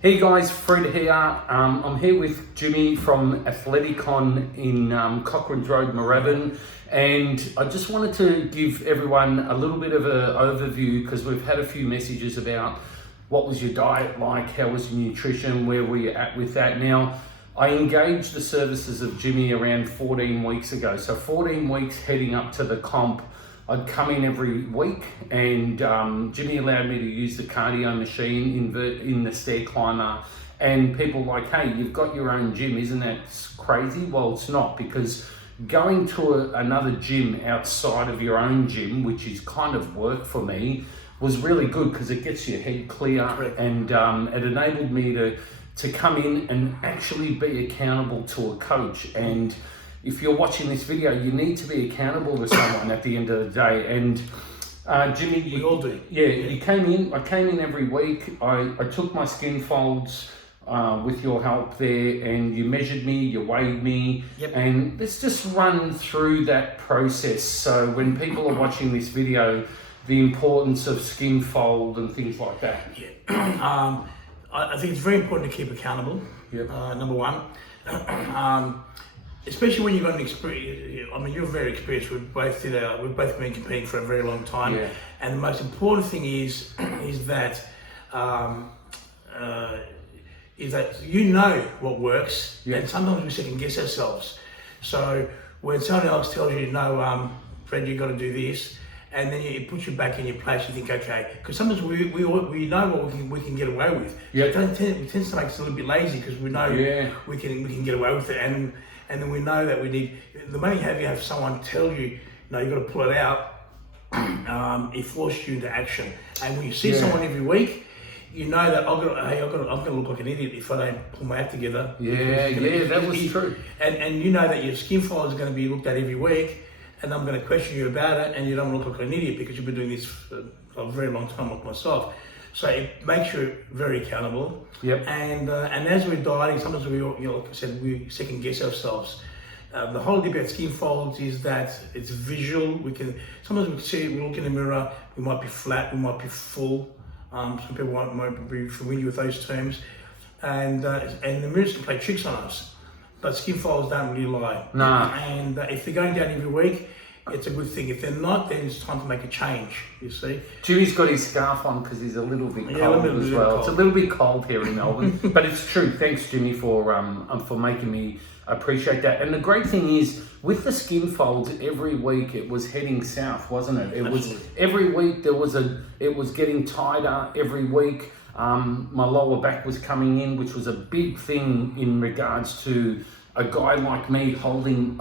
Hey guys, Fred here. I'm here with Jimmy from Athleticon in Cochrane's Road, Moorabbin, and I just wanted to give everyone a little bit of an overview because we've had a few messages about what was your diet like, how was your nutrition, where were you at with that. Now, I engaged the services of Jimmy around 14 weeks ago, so 14 weeks heading up to the comp. I'd come in every week and Jimmy allowed me to use the cardio machine in the stair climber, and people were like, hey, you've got your own gym, isn't that crazy? Well, it's not, because going to another gym outside of your own gym, which is kind of work for me, was really good because it gets your head clear. Correct. And it enabled me to come in and actually be accountable to a coach. And if you're watching this video, you need to be accountable to someone at the end of the day. And Jimmy, we all do. Yeah, you came in. I came in every week. I took my skin folds with your help there, and you measured me, you weighed me. Yep. And let's just run through that process. So when people are watching this video, the importance of skin fold and things like that. Yeah. I think it's very important to keep accountable. Yep. Number one. Especially when you've got an experience. I mean, you're very experienced. We've both been competing for a very long time. Yeah. And the most important thing is that you know what works. Yeah. And sometimes we second guess ourselves. So when someone else tells you, no, Fred, you've got to do this, and then it puts you back in your place, you think, okay, because sometimes we know what we can get away with. Yeah. So it tends to make us a little bit lazy because we know we can get away with it, and then we know that we need. The moment you have someone tell you, no, you've got to pull it out. It forces you into action, and when you see someone every week, you know that I'm going to look like an idiot if I don't pull my act together. That was true. And you know that your skin fold is going to be looked at every week. And I'm going to question you about it, and you don't look like an idiot because you've been doing this for a very long time like myself. So it makes you very accountable. Yep. And as we're dieting, sometimes we, like I said, we second guess ourselves. The whole idea about skin folds is that it's visual. Sometimes we see it, we look in the mirror, we might be flat, we might be full. Some people might be familiar with those terms. And the mirrors can play tricks on us. But skin folds don't really lie. Nah. And if they're going down every week, it's a good thing. If they're not, then it's time to make a change, you see. Jimmy's got his scarf on because he's a little bit cold as well. Cold. It's a little bit cold here in Melbourne, but it's true. Thanks, Jimmy, for making me appreciate that. And the great thing is, with the skin folds, every week it was heading south, wasn't it? Was every week it was getting tighter every week. My lower back was coming in, which was a big thing in regards to a guy like me holding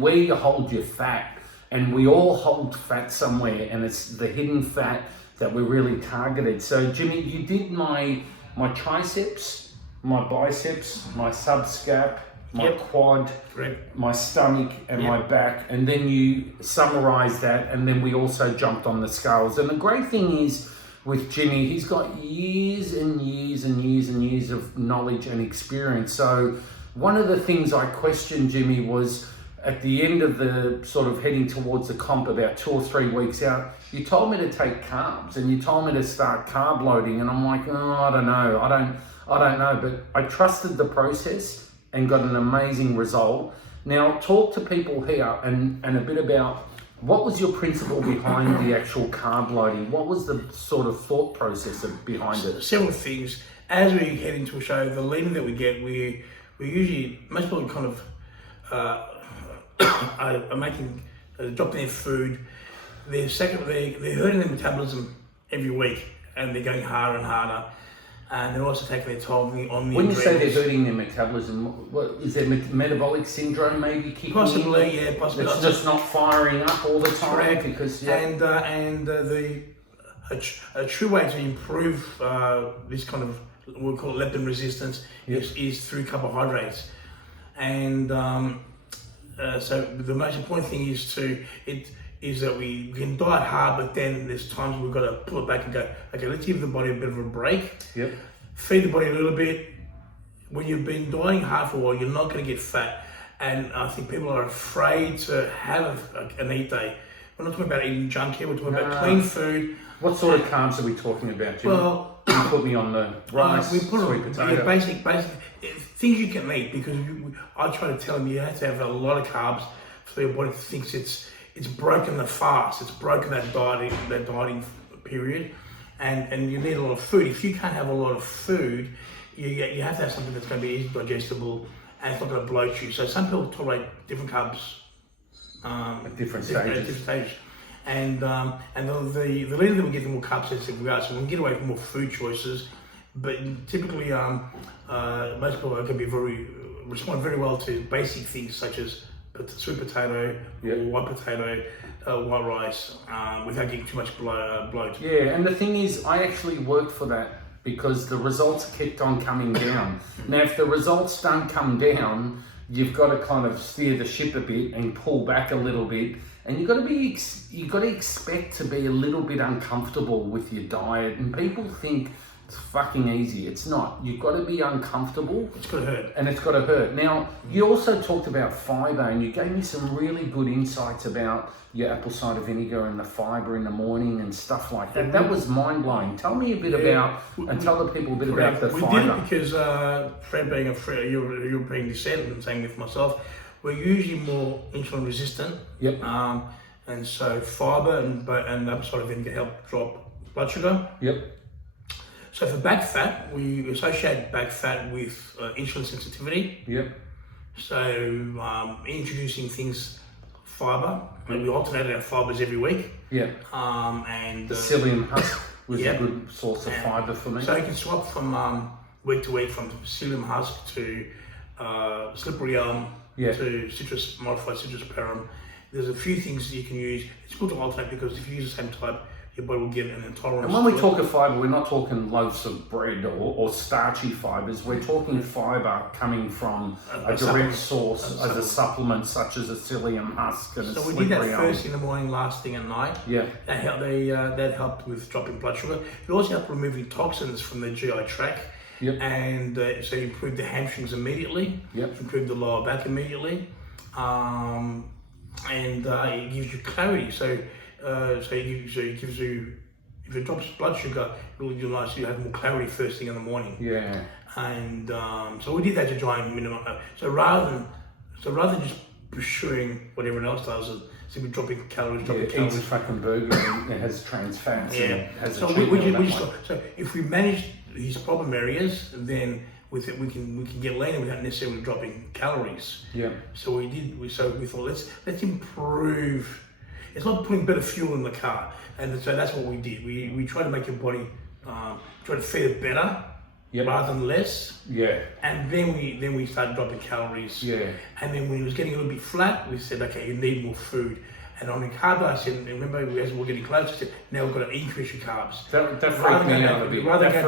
where you hold your fat. And we all hold fat somewhere, and it's the hidden fat that we're really targeted. So Jimmy, you did my triceps, my biceps, my subscap, my quad, my stomach, and my back, and then you summarized that, and then we also jumped on the skulls. And the great thing is, with Jimmy, he's got years and years and years and years of knowledge and experience. So one of the things I questioned Jimmy was, at the end of the sort of heading towards the comp, about 2 or 3 weeks out, you told me to take carbs and you told me to start carb loading, and I'm like, oh, I don't know, but I trusted the process and got an amazing result. Now talk to people here and a bit about, what was your principle behind the actual carb loading? What was the sort of thought process behind it? Several things. As we head into a show, the leaner that we get, we usually, most people kind of are making, dropping their food. They're hurting their metabolism every week, and they're going harder and harder. And they're also taking their toll on the When you say they're hurting their metabolism, what, is there metabolic syndrome maybe kicking possibly, in? Yeah, possibly. It's just not firing up all the time. Correct. Because a true way to improve this kind of, we'll call it leptin resistance, is through carbohydrates. And so the most important thing is that we can diet hard, but then there's times we've got to pull it back and go, okay, let's give the body a bit of a break. Yep. Feed the body a little bit. When you've been dieting hard for a while, you're not going to get fat. And I think people are afraid to have an eat day. We're not talking about eating junk here, we're talking about clean food. What sort of carbs are we talking about, Jim? Well, You put me on the rice, we put sweet potato. Basic things you can eat, because I try to tell them you have to have a lot of carbs so your body thinks it's broken the fast, it's broken that dieting period, and you need a lot of food. If you can't have a lot of food, you have to have something that's going to be easy digestible and it's not going to bloat you. So some people tolerate different carbs at different stages. And the later that we get, the more carb sensitive we are, so we can get away from more food choices. But typically, most people are going to respond very well to basic things such as sweet potato, or white potato, white rice, without getting too much bloat. Yeah, and the thing is, I actually worked for that because the results kept on coming down. Now, if the results don't come down, you've got to kind of steer the ship a bit and pull back a little bit. And you've got to expect to be a little bit uncomfortable with your diet. And people think it's fucking easy. It's not. You've got to be uncomfortable. It's got to hurt. And it's got to hurt. Now, you also talked about fibre, and you gave me some really good insights about your apple cider vinegar and the fibre in the morning and stuff like that. That was mind-blowing. Tell me a bit about, and tell the people a bit about the fibre. We did it because, Fred being a European descent, and saying it for myself, we're usually more insulin resistant. Yep. And so fibre and apple cider vinegar help drop blood sugar. Yep. So for back fat, we associate back fat with insulin sensitivity. Yep. So introducing things, fibre, and we alternate our fibres every week. Yeah. And the psyllium husk was a good source of fibre for me. So you can swap from week to week from psyllium husk to slippery elm to modified citrus perum. There's a few things you can use. It's good to alternate because if you use the same type, your body will get an intolerance. And when we talk of fibre, we're not talking loaves of bread or starchy fibres. We're talking fibre coming from a direct source as a supplement, such as a psyllium husk and so a we did that first in the morning, last thing at night. Yeah. That helped with dropping blood sugar. It also helped removing toxins from the GI tract. Yep. And so you improve the hamstrings immediately. Yep. Improve the lower back immediately. And it gives you clarity. So it gives you, if it drops blood sugar, it'll realize you have more clarity first thing in the morning. Yeah. And so we did that to try and minimize. So rather than just pursuing what everyone else does, simply dropping calories. Eats a fucking burger and it has trans fats. Yeah. And it has so so if we manage these problem areas, then with it we can get leaner without necessarily dropping calories. Yeah. So we thought let's improve. It's not putting better fuel in the car, and so that's what we did. We try to make your body try to feed it better rather than less. Yeah. And then we started dropping calories. Yeah. And then when it was getting a little bit flat, we said, okay, you need more food. And on the carb diet, I said, remember as we're getting closer, I said, now we've got to increase your carbs. That freaked me out a bit. That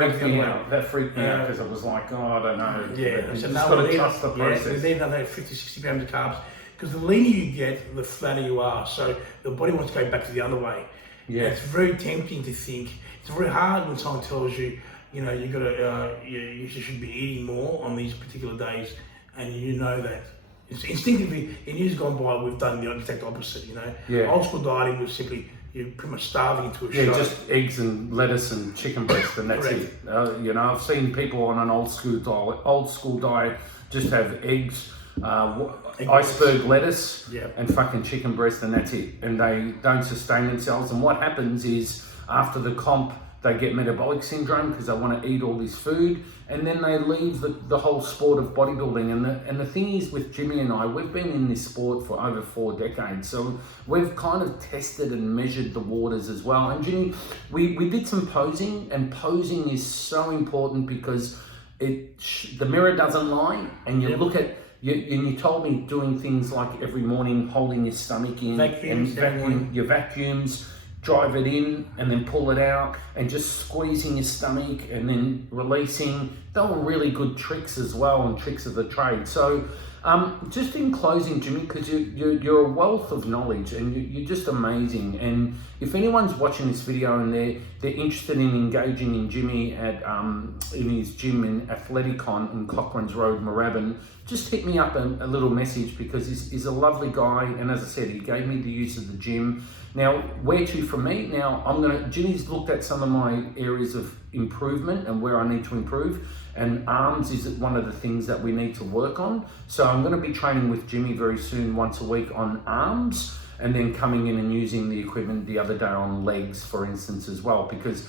freaked me out because I was like, oh, I don't know. Yeah. So now got to trust the process. We need another 50, 60 grams of carbs. Because the leaner you get, the flatter you are. So the body wants to go back to the other way. Yeah. And it's very tempting to think. It's very hard when someone tells you, you know, you should be eating more on these particular days, and you know that. It's instinctively, in years gone by, we've done the exact opposite. You know, old school dieting was simply you're pretty much starving to a shot. Just eggs and lettuce and chicken breast, and that's it. You know, I've seen people on an old school diet just have eggs. Iceberg lettuce and fucking chicken breast, and that's it, and they don't sustain themselves. And what happens is after the comp they get metabolic syndrome because they want to eat all this food, and then they leave the whole sport of bodybuilding. And the thing is, with Jimmy and I, we've been in this sport for over 4 decades, so we've kind of tested and measured the waters as well. And Jimmy, we did some posing, and posing is so important because the mirror doesn't lie, and you look at. You told me doing things like every morning holding your stomach in and vacuum your vacuums, drive it in and then pull it out, and just squeezing your stomach and then releasing. They were really good tricks as well, and tricks of the trade. So just in closing, Jimmy, because you're a wealth of knowledge and you're just amazing. And if anyone's watching this video and they're interested in engaging in Jimmy at in his gym in Athleticon in Cochrane's Road, Moorabbin, just hit me up a little message, because he's a lovely guy, and as I said, he gave me the use of the gym. Now, where to from me? Now, Jimmy's looked at some of my areas of improvement and where I need to improve. And arms is one of the things that we need to work on. So I'm going to be training with Jimmy very soon, once a week on arms, and then coming in and using the equipment the other day on legs, for instance, as well, because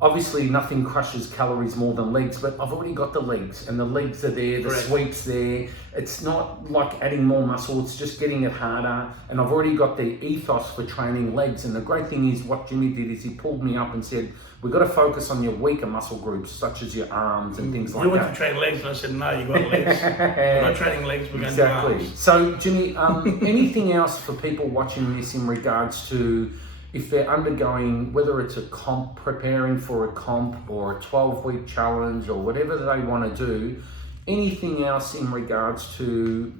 obviously nothing crushes calories more than legs, but I've already got the legs, and the legs are there, the sweep's there. It's not like adding more muscle, it's just getting it harder. And I've already got the ethos for training legs. And the great thing is what Jimmy did is he pulled me up and said, we've got to focus on your weaker muscle groups, such as your arms and things like that. You want to train legs? And I said, no, you got legs. We're not training legs, we're going to do arms. So Jimmy, anything else for people watching this in regards to if they're undergoing, whether it's a comp, preparing for a comp or a 12-week challenge or whatever they want to do, anything else in regards to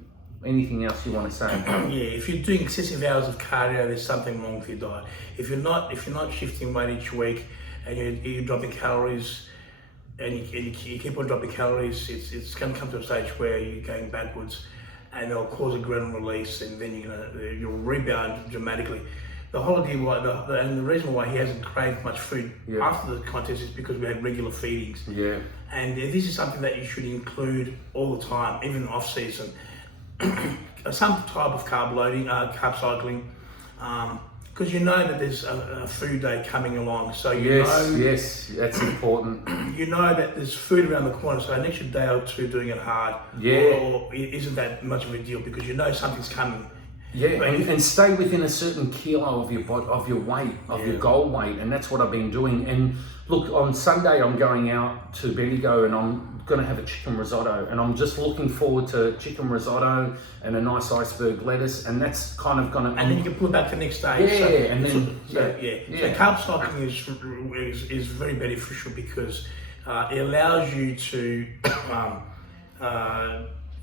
anything else you want to say? Yeah, if you're doing excessive hours of cardio, there's something wrong with your diet. If you're not shifting weight each week and you're dropping calories and you keep on dropping calories, it's going to come to a stage where you're going backwards, and it'll cause a adrenaline release, and then you'll rebound dramatically. The whole idea and the reason why he hasn't craved much food after the contest is because we had regular feedings. Yeah. And this is something that you should include all the time, even off season. Some type of carb loading, carb cycling, because you know that there's a food day coming along. So yes, that's important. You know that there's food around the corner, so an extra day or two doing it hard, or isn't that much of a deal, because you know something's coming. Yeah, and stay within a certain kilo of your body, of your weight, of your goal weight, and that's what I've been doing. And look, on Sunday I'm going out to Bendigo and I'm going to have a chicken risotto, and I'm just looking forward to chicken risotto and a nice iceberg lettuce, and that's kind of going to. And then you can put it back the next day. So carb cycling is very beneficial because it allows you to.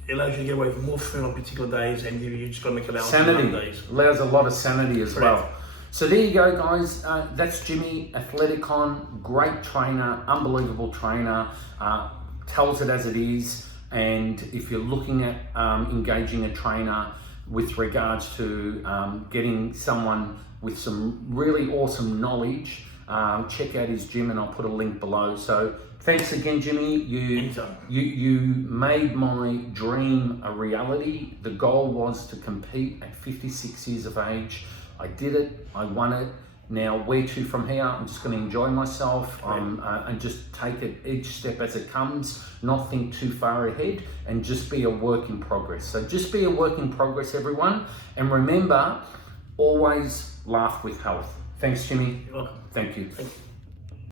It allows you to get away with more food on particular days, and you just got to make allowance on other days. Allows a lot of sanity as well. So there you go, guys. That's Jimmy, Athleticon, great trainer, unbelievable trainer, tells it as it is. And if you're looking at engaging a trainer with regards to getting someone with some really awesome knowledge, check out his gym, and I'll put a link below. So thanks again, Jimmy. You made my dream a reality. The goal was to compete at 56 years of age. I did it. I won it. Now, where to from here? I'm just going to enjoy myself and just take it each step as it comes, not think too far ahead, and just be a work in progress. So just be a work in progress, everyone. And remember, always laugh with health. Thanks, Jimmy. You're welcome. Thank you. Thank you.